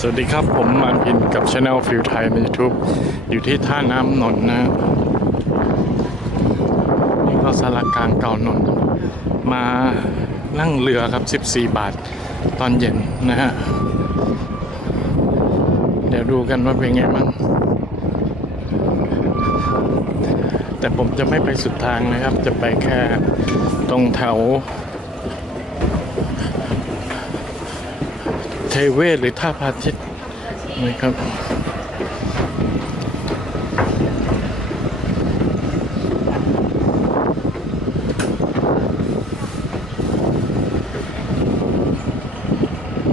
สวัสดีครับผมมานพินกับช anel ฟิวไทยใน YouTube อยู่ที่ท่าน้ำนนท์นะ นี่ก็สารกลางเก่านนท์มานั่งเรือครับ 14 บาทตอนเย็นนะฮะ เดี๋ยวดูกันว่าเป็นไงบ้างแต่ผมจะไม่ไปสุดทางนะครับ จะไปแค่ตรงแถว เทเวศหรือท่าพาทิตย์นะครับ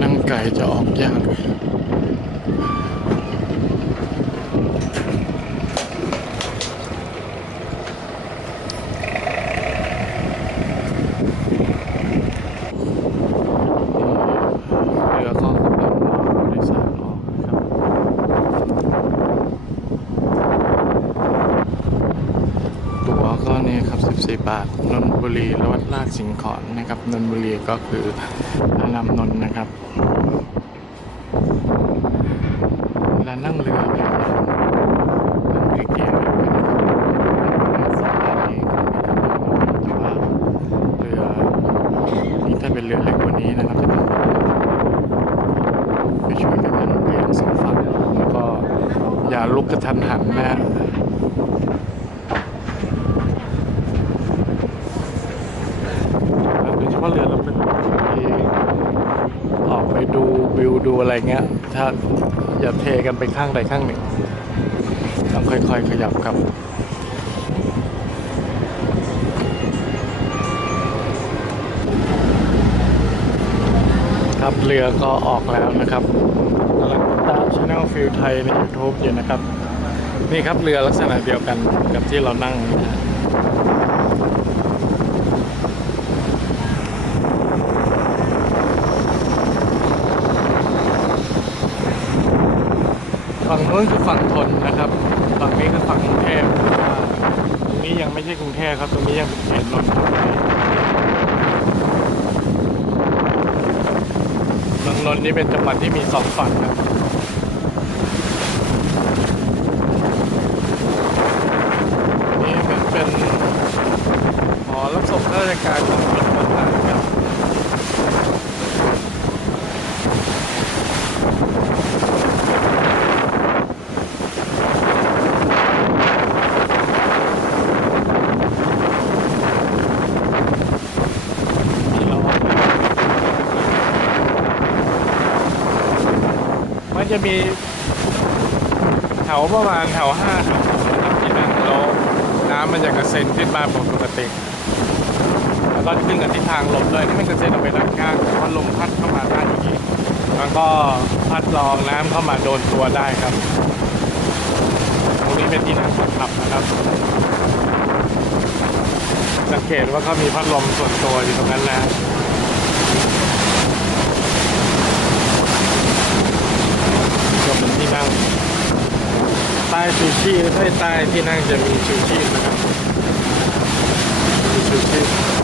นั่งไก่จะออกยาก เรือก็กำลังรอผู้โดยสารออกนะครับตั๋วก็เนี่ยครับ 14 บาท นนทบุรีและวัดลาดสิงห์ขอนนะครับนนบุรีก็คือพระนำนนนะครับเวลานั่งเรือเนี่ยนั่งเกี่ยวๆกันนะครับสถานีแต่ว่าเรือนี่ถ้าเป็นเรือเล็กกว่านี้นะครับจะต้อง ไปช่วยกันนั่งเรียงสองฝั่งแล้วก็อย่าลุกกระทันหันนะฮะโดยเฉพาะเรือเราเป็นที่ออกไปดูวิวดูอะไรเงี้ย ถ้าอย่าเทกันไป ข้างใดข้างหนึ่งต้องค่อยๆขยับครับครับเรือก็ออกแล้วนะครับกำลังตามช anel ฟิลไทยใน YouTube อยู่นะครับ นี่ครับเรือลักษณะเดียวกันกับที่เรานั่งนะฮะฝั่ง นู้นคือฝั่งทนนะครับ ฝั่งนี้คือฝั่งกรุงเทพอ่าตรงนี้ยังไม่ใช่กรุงเทพครับ ตรงนี้ยังเป็นเขตนนทบุรีเมืองนนท์นี่เป็นจังหวัดที่มีสองฝั่งครับ นี่เป็นเป็นหอรับส่งข้าราชการของกรมทหารครับ นี่เราออกมา มัน จะมีแถวประมาณแถวห้าแถวหกนะครับที่นั่งแล้วน้ำมันจะกระเซ็นขึ้นมาปกติแล้วก็ขึ้นกับทิศทางลมด้วยนี่มันกระเซ็นออกไปด้านข้างเพราะลมพัดเข้ามาด้านนี้มันก็พัดรองน้ำเข้ามาโดนตัวได้ครับ ตรงนี้เป็นที่นั่งคนขับนะครับ สังเกตว่าเขามีพัดลมส่วนตัวอยู่ตรงนั้นนะ มที่นั่งใต้ชูชีพใต้ใต้ที่นั่งจะมีชูชีพนะครับมีชูชีพ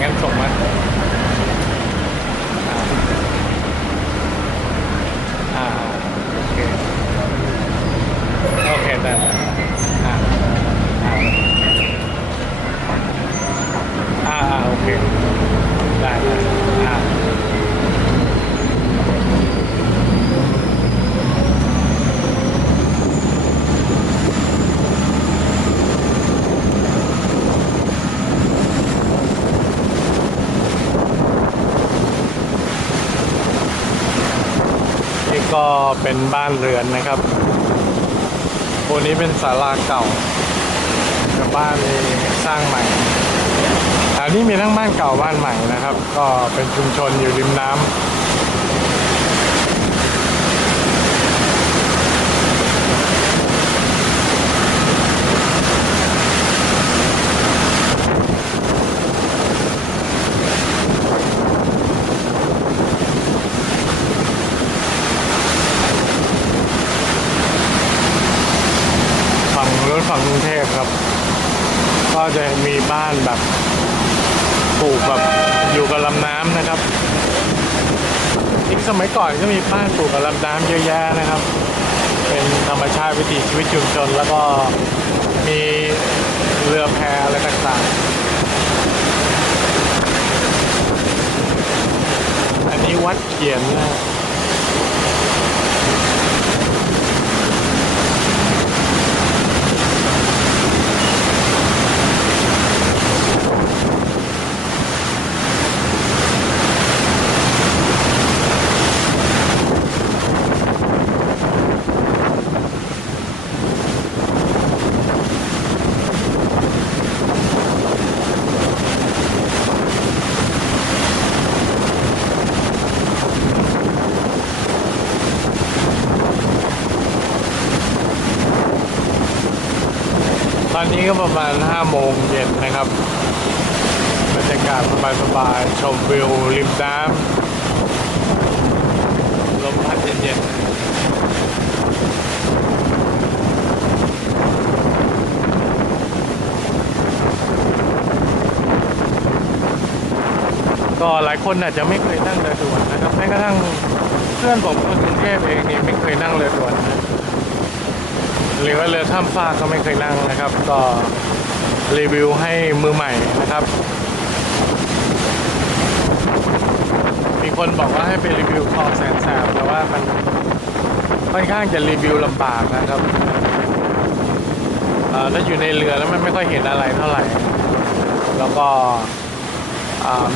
งั้นส่งมา บ้านเรือนนะครับโบนี้เป็นศาลาเก่ากับบ้านนี้สร้างใหม่แถวนี้มีทั้งบ้านเก่าบ้านใหม่นะครับ ก็เป็นชุมชนอยู่ริมน้ำ ฝั่งรถฝั่งกรุงเทพครับ ก็จะมีบ้านแบบปลูกแบบอยู่กับลำน้ำนะครับอีกส มัยก่อนก็มีบ้านปลูกกับลำน้ำเยอะแยะนะครับ เป็นธรรมชาติวิถีชีวิตชุมชนแล้วก็มีเรือแพอะไรต่างๆ อันนี้วัดเขียนนะ ก็ประมาณ5โมงเย็นนะครับบรรยากาศสบายๆชมวิวริมน้ำลมพัดเย็นๆก็หลายคนอาจจะไม่เคยนั่งเรือด่วนนะครับแม้กระทั่งเพื่อนผมคนกรุงเทพเองนี่ไม่เคยนั่งเรือด่วนนะ หรือว่าเรือถ้ำฟากก็ไม่เคยนั่งนะครับ ก็รีวิวให้มือใหม่นะครับ มีคนบอกว่าให้ไปรีวิวคลองแสนแสบแต่ว่ามันค่อนข้างจะรีวิวลำบากนะครับเอ่อถ้าอยู่ในเรือแล้วมันไม่ค่อยเห็นอะไรเท่าไหร่ แล้วก็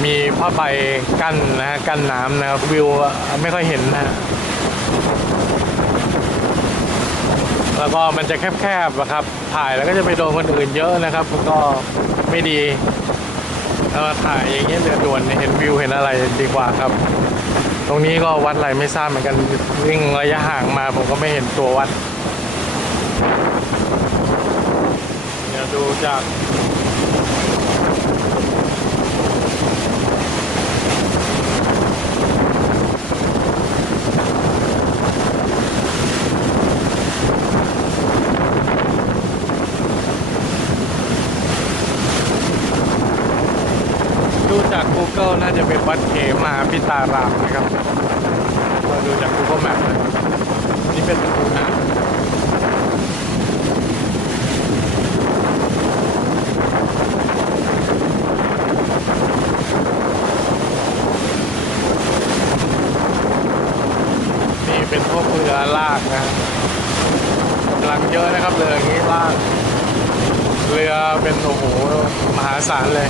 มีผ้าใบกั้นนะกั้นน้ำนะครับวิวไม่ค่อยเห็นนะ แล้วก็มันจะแคบๆนะครับ ถ่ายแล้วก็จะไปโดนคนอื่นเยอะนะครับ ก็ไม่ดีแล้าถ่ายอย่างเงี้ยเรือด่วนเห็นวิวเห็นอะไรดีกว่าครับ ตรงนี้ก็วัดอะไรไม่ทราบเหมือนกันวิ่งระยะห่างมาผมก็ไม่เห็นตัววัด เดี๋ยวดูจาก ดูจาก Google น่าจะเป็น วัดเขมาพิตารามนะครับเราดูจาก Google Map เลยนี่เป็นประตูน้ำนี่เป็นพวกเรือลากนะกำลังเยอะนะครับเรืออย่างนี้ลาก เรือเป็นโอ้โหมหาศาลเลย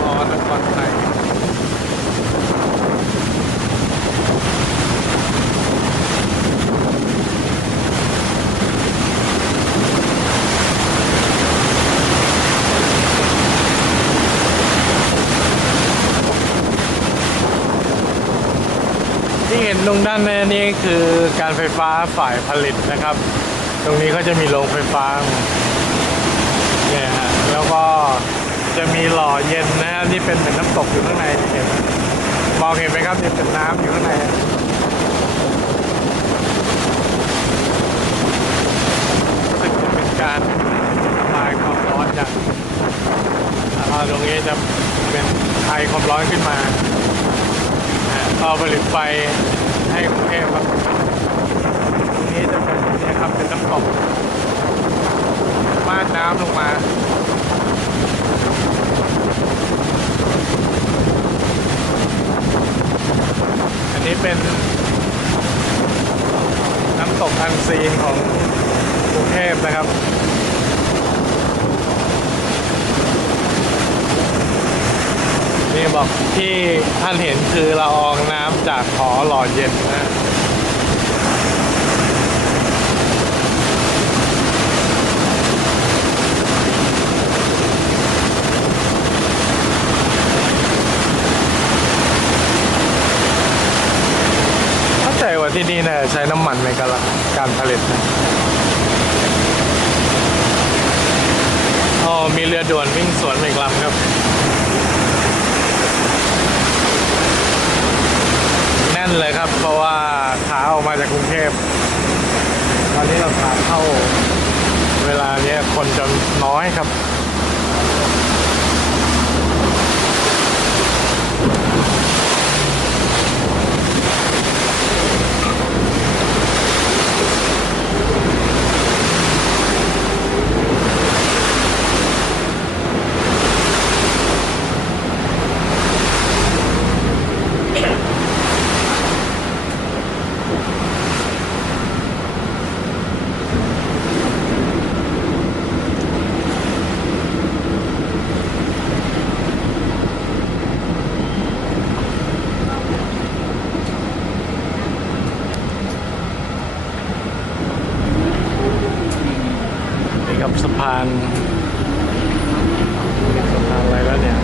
พอนครไทยที่เห็ นตรงด้านในนี้คือการไฟฟ้าฝ่ายผลิตนะครับ ตรงนี้เขาจะมีโรงไฟฟ้าเนี่ยฮะแล้วก็จะมีหล่อเย็นนะฮะนี่เป็นเหมือนน้ำตกอยู่ข้างในเห็นมองเห็นไหมครับนี่เป็นน้ำอยู่ข้างในรู้สึกจะเป็นการคลายความร้อนจากตรงนี้จะเป็นคลายความร้อนขึ้นมานะก็ผลิตไฟ ให้กรุงเทพครับตรงนี้จะเป็นเนี่ยครับเป็นน้ำตกมาดน้ำลงมาอันนี้เป็นน้ำตกอันซีนของกรุงเทพนะครับ นี่บอกที่ท่านเห็นคือละอองน้ำจากหอหล่อเย็นนะเข้าใจว่าที่นี่เนี่ยใช้น้ำมันในการการผลิตนะอ๋อมีเรือด่วนวิ่งสวนมาอีกลำครับ น่นเลยครับ เพราะว่าขาออกมาจากกรุงเทพ ตอนนี้เราขาเข้า เวลาเนี้ยคนจะน้อยครับ นี่กับสะพานนี่สะพานอะไรแล้วเนี่ย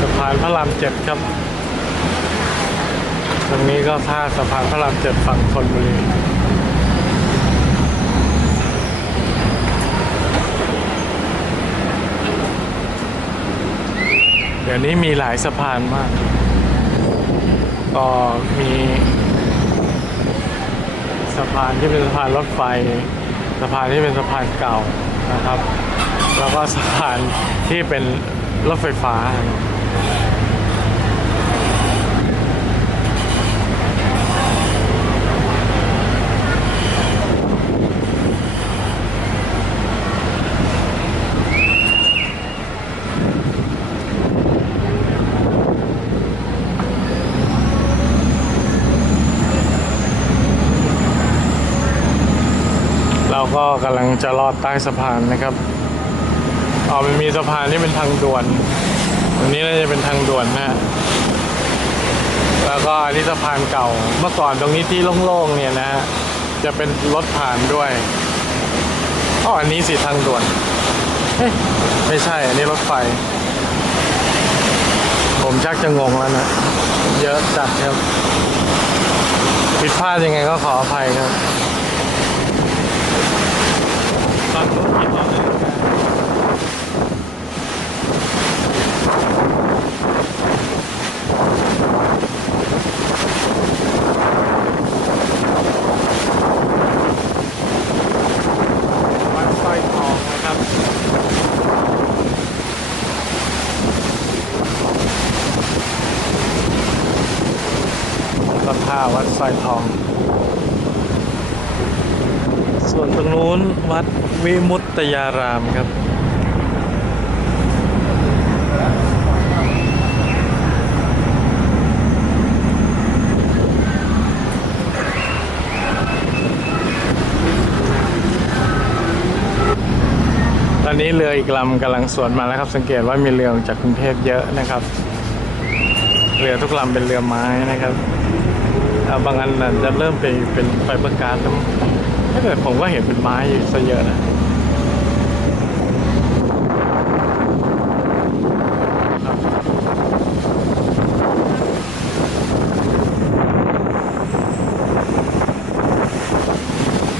สะพานพระรามเจ็ดครับ ตรงนี้ก็ท่าสะพานพระรามเจ็ดฝั่งธนบุรีเดี๋ยวนี้มีหลายสะพานมาก ก็มีสะพานที่เป็นสะพานรถไฟ สะพานที่เป็นสะพานเก่านะครับ แล้วก็สะพานที่เป็นรถไฟฟ้า ก็กำลังจะลอดใต้สะพานนะครับอ๋อมันมีสะพานที่เป็นทางด่วนอันนี้น่าจะเป็นทางด่วนนะฮะแล้วก็อันนี้สะพานเก่า เมื่อก่อนตรงนี้ที่โล่งๆเนี่ยนะฮะจะเป็นรถผ่านด้วยอ๋ออันนี้สิทางด่วนเฮ้ยไม่ใช่ อันนี้รถไฟ ผมชักจะงงแล้วนะ เยอะจัดครับผิดพลาดยังไงก็ขออภัยครับ อนนู้นกี่ตอนเลยวัดสร้อยทองนะครับก็ท่าวัดสร้อยทอง ส่วนตรงนู้นวัดวิมุตตยารามครับ ตอนนี้เรืออีกลำกำลังสวนมาแล้วครับ สังเกตว่ามีเรือจากกรุงเทพเยอะนะครับ เรือทุกลำเป็นเรือไม้นะครับบางอันจะเริ่มไปเป็นไฟเบอร์การ์ดแล้ว เกิดผมก็เห็นเป็นไม้อยู่ซะเยอะนะ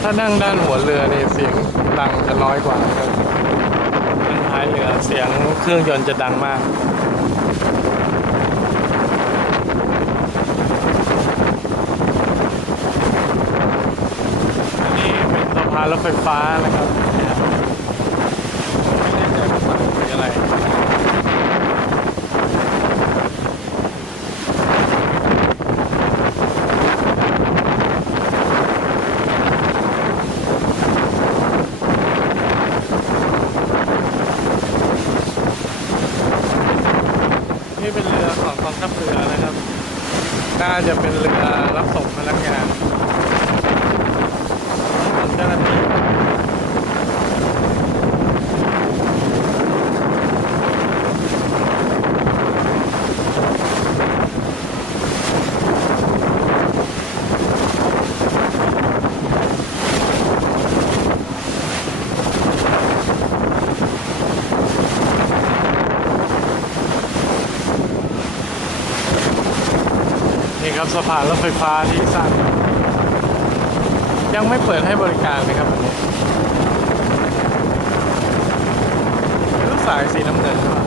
ถ้านั่งด้านหัวเรือนี่เสียงดังจะน้อยกว่าครับด้านท้ายเรือเสียงเครื่องยนต์จะดังมาก อันนี้เป็นสะพาน รถไฟฟ้านะครับเนี่ยไม่แน่ใจว่ามันคืออะไร น น่าจะเป็นเรือรับส่งพนักงานเจ้าหน้าที่ นี่ ครับสะพานรถไฟฟ้าที่สร้างยังไม่เปิดให้บริการเลยครับอันนี้ไม่รู้สายสีน้ำเงินหรือเปล่า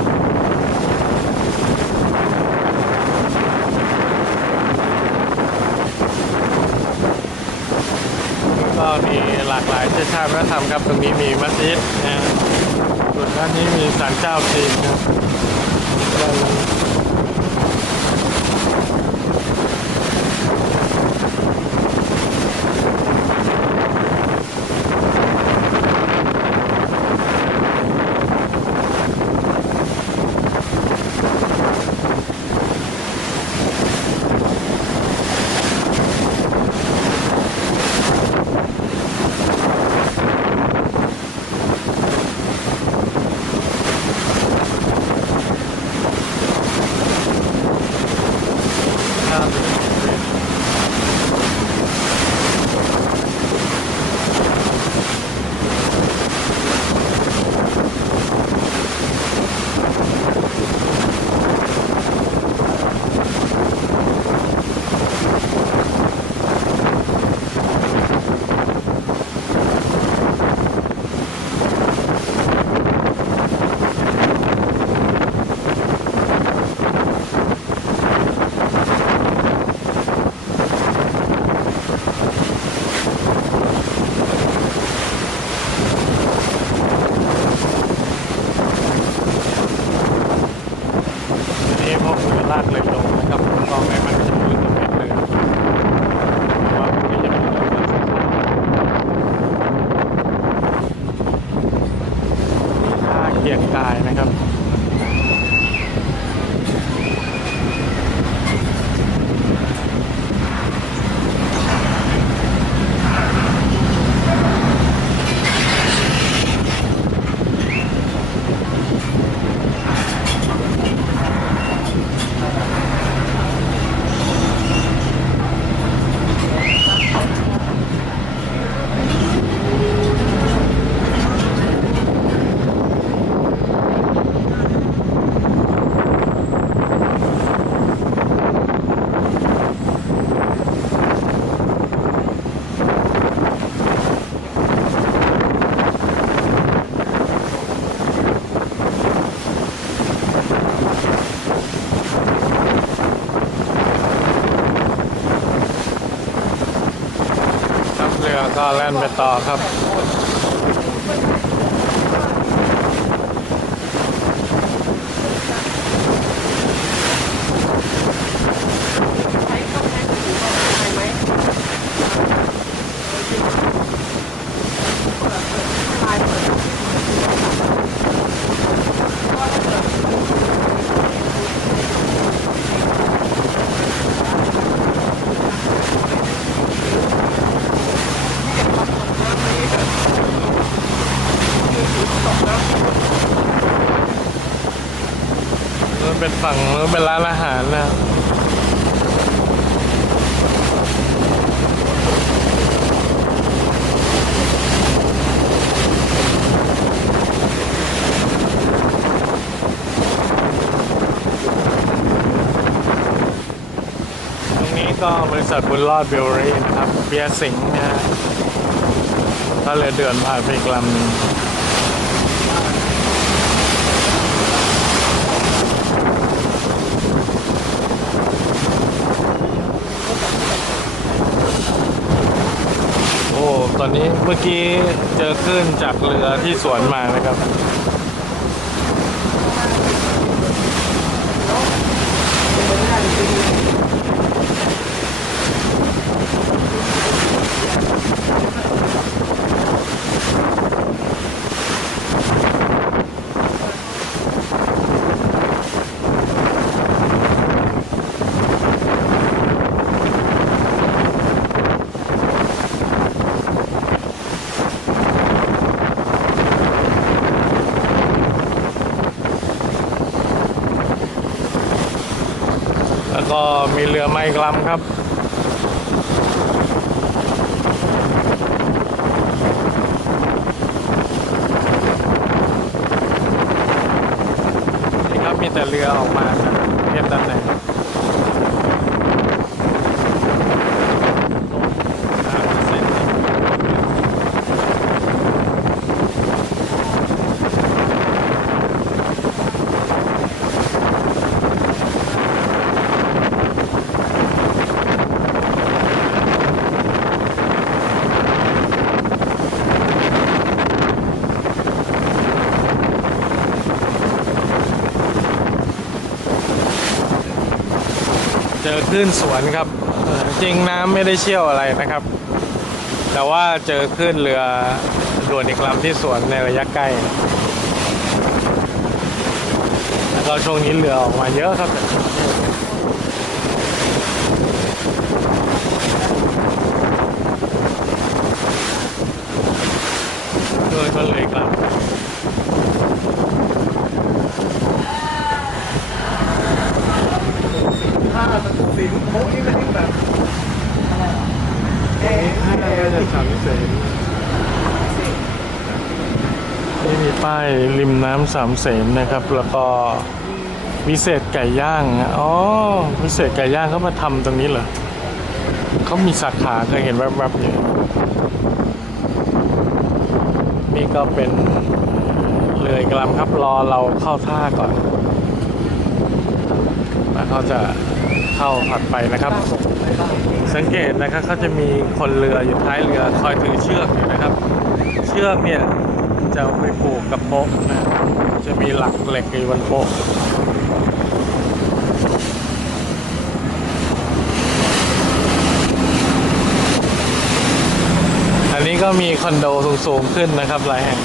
ก็มีหลากหลายเชื้อชาติวัฒนธรรมครับ ตรงนี้มีมัสยิดนะส่วนด้านนี้มีศาลเจ้าจีนครับ ก็แล่นไปต่อครับ เป็นฝั่งเป็นร้านอาหารนะตรงนี้ก็บริษัทบุญรอดเบลรี่นะครับเบียร์สิงห์นะฮะถ้าเรือเดือนผ่านไปอีกลำหนึ่ง โอ้ ตอ นี้เมื่อกี้เจอคลื่นจากเรือที่สวนมานะครับ น ก็ มีเรือไม้กลำครับ นี่ครับมีแต่เรือออกมาจากเทียบด้านในน้ำเส้นเจอ คลื่นสวนครับจริงน้ำไม่ได้เชี่ยวอะไรนะครับ แต่ว่าเจอคลื่นเรือด่วนอีกลำที่สวนในระยะใกล้แล้วก็ช่วงนี้เรือออกมาเยอะครับ โดยก็เลยกลับ ถ้าตะกุกสินโค้งนี่ไม่ได้แบบเอ๊ะ น่าจะสามเสนนี่มี ป้ายริมน้ำสามเสนนะครับ แล้วก็วิเศษไก่ย่าง อ๋อ วิเศษไก่ย่างเขามาทำตรงนี้เหรอเขามีสาขาเคยเห็นแวบๆอยู่นี่ก็เป็นเรือกลำครับรอเราเข้าท่าก่อน แล้วเขาจะเข้าผัดไปนะครับ สังเกตนะครับเขาจะมีคนเรืออยู่ท้ายเรือคอยถือเชือกอยู่นะครับ เชือกเนี่ย จะเอาไปผูกกับโป๊ะนะ จะมีหลักเหล็กอยู่บนโป๊ะอันนี้ก็มีคอนโดสูงๆขึ้นนะครับหลายแห่ง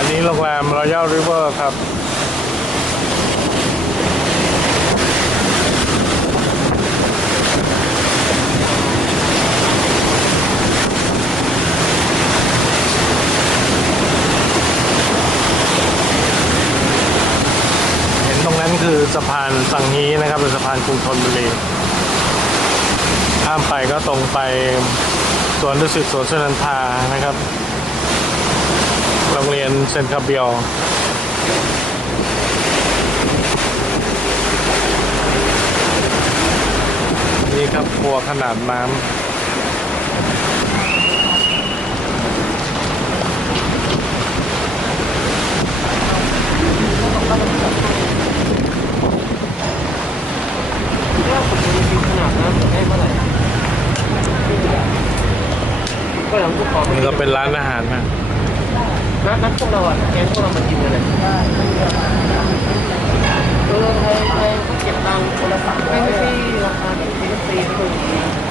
อันนี้โรงแรม Royal River ครับ เห็นตรงนั้นคือสะพานสังฮีนะครับเป็นสะพานกรุงธนบุรี ข้ามไปก็ตรงไปสวนดุสิตสวนสุนันทานะครับ โรงเรียนเซนคาเบียลนี่ครับครัวขนาดน้ำ ว่าผมจะกินขนาดนั้นได้เมื่อไหร่ก็ หลังพวกของนี่ก็เป็นร้านอาหารนะนัดนัดพวกเราอะแกงพวกเรามากินกันเลยเออไทยไทยก็เก็บตังค์คนละสามร้อยไม่ใช่ราคาแบบฟรีฟรีไม่เคย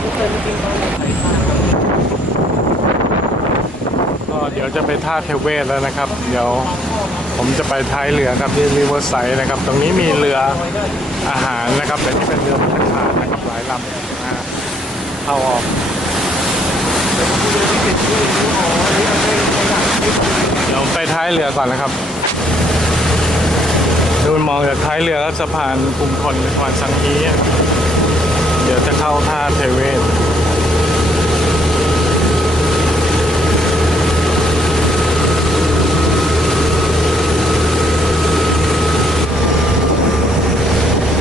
ไม่เคยไปกินตอนไหนไทยค่ะก็เดี๋ยวจะไปท่าเทเวศแล้วนะครับ เดี๋ยวผมจะไปท้ายเรือครับที่ริเวอร์ไซด์นะครับ ตรงนี้มีเรืออาหารนะครับแต่ที่เป็นเรือพัฒนานะครับหลายลำนะฮะเข้าออก เดี๋ยวไปท้ายเรือก่อนนะครับ ดูมองจากท้ายเรือก็สะพานกรุงทนสะพานสังฮีเดี๋ยวจะเข้าท่าเทเวศ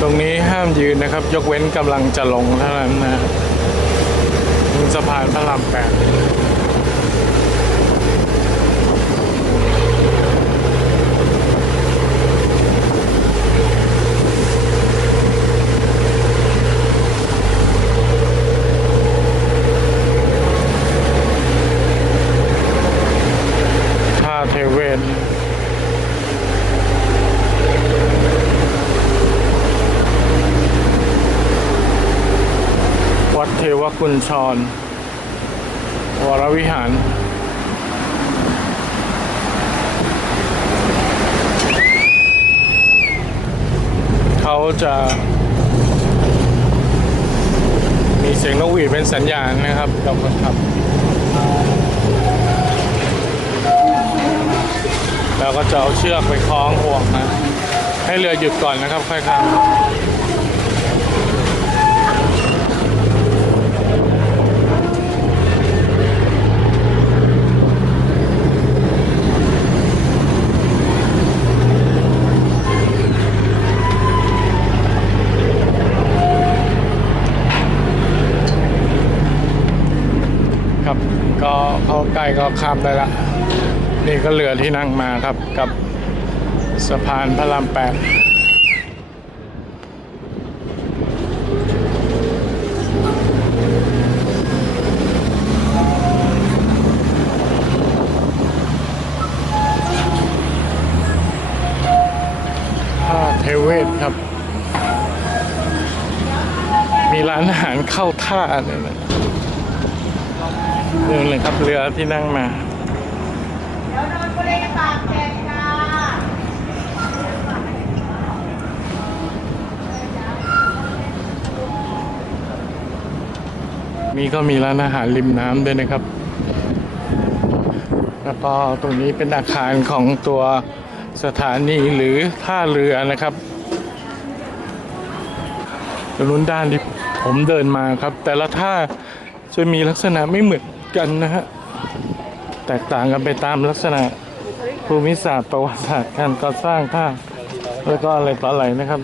ตรงนี้ห้ามยืนนะครับ ยกเว้นกำลังจะลงเท่านั้นนะ สะพานพระรามแปดท่าเทเวศ วัดเทว กุญชร วรวิหาร เขาจะมีเสียงนกหวีดเป็นสัญญาณนะครับกับคนขับ แล้วก็จะเอาเชือกไปคล้องห่วงนะ ให้เรือหยุดก่อนนะครับค่อยข้าม ครับ ก็ เข้าใกล้ก็ข้ามได้ละ นี่ก็เรือที่นั่งมาครับกับสะพานพระรามแปดท่าเทเวศครับ มีร้านอาหารเข้าท่าเนี่ยนะ นี่เลยครับเรือที่นั่งมาเดี๋ยวโดนทะเลปากแตกจ้ามีก็มีร้านอาหารริมน้ำด้วยนะครับ แล้วก็ตรงนี้เป็นอาคารของตัวสถานีหรือท่าเรือนะครับตรงนู้นด้านที่ผมเดินมาครับ แต่ละท่าจะมีลักษณะไม่เหมือน กันนะฮะ แตกต่างกันไปตามลักษณะภูมิศาสตร์ประวัติศาสตร์การก่อสร้างท่าแล้วก็อะไรต่ออะไรนะครับ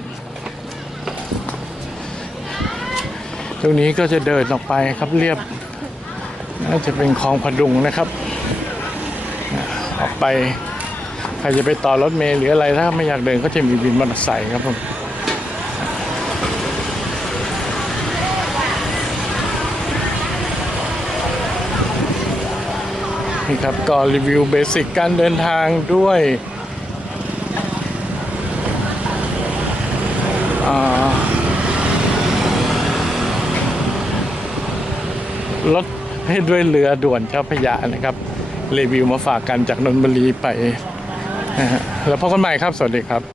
ตรงนี้ก็จะเดินออกไปครับเรียบ น่าจะเป็นคลองพดุงนะครับ ออกไปใครจะไปต่อรถเมล์หรืออะไรถ้าไม่อยากเดินก็จะมีวินมอเตอร์ไซค์ครับผม นี่ครับก็รีวิวเบสิกการเดินทางด้วยรถให้ด้วยเรือด่วนเจ้าพยานะครับ รีวิวมาฝากกันจากนนทบุรีไปนะฮะแล้วพบกันใหม่ครับ สวัสดีครับ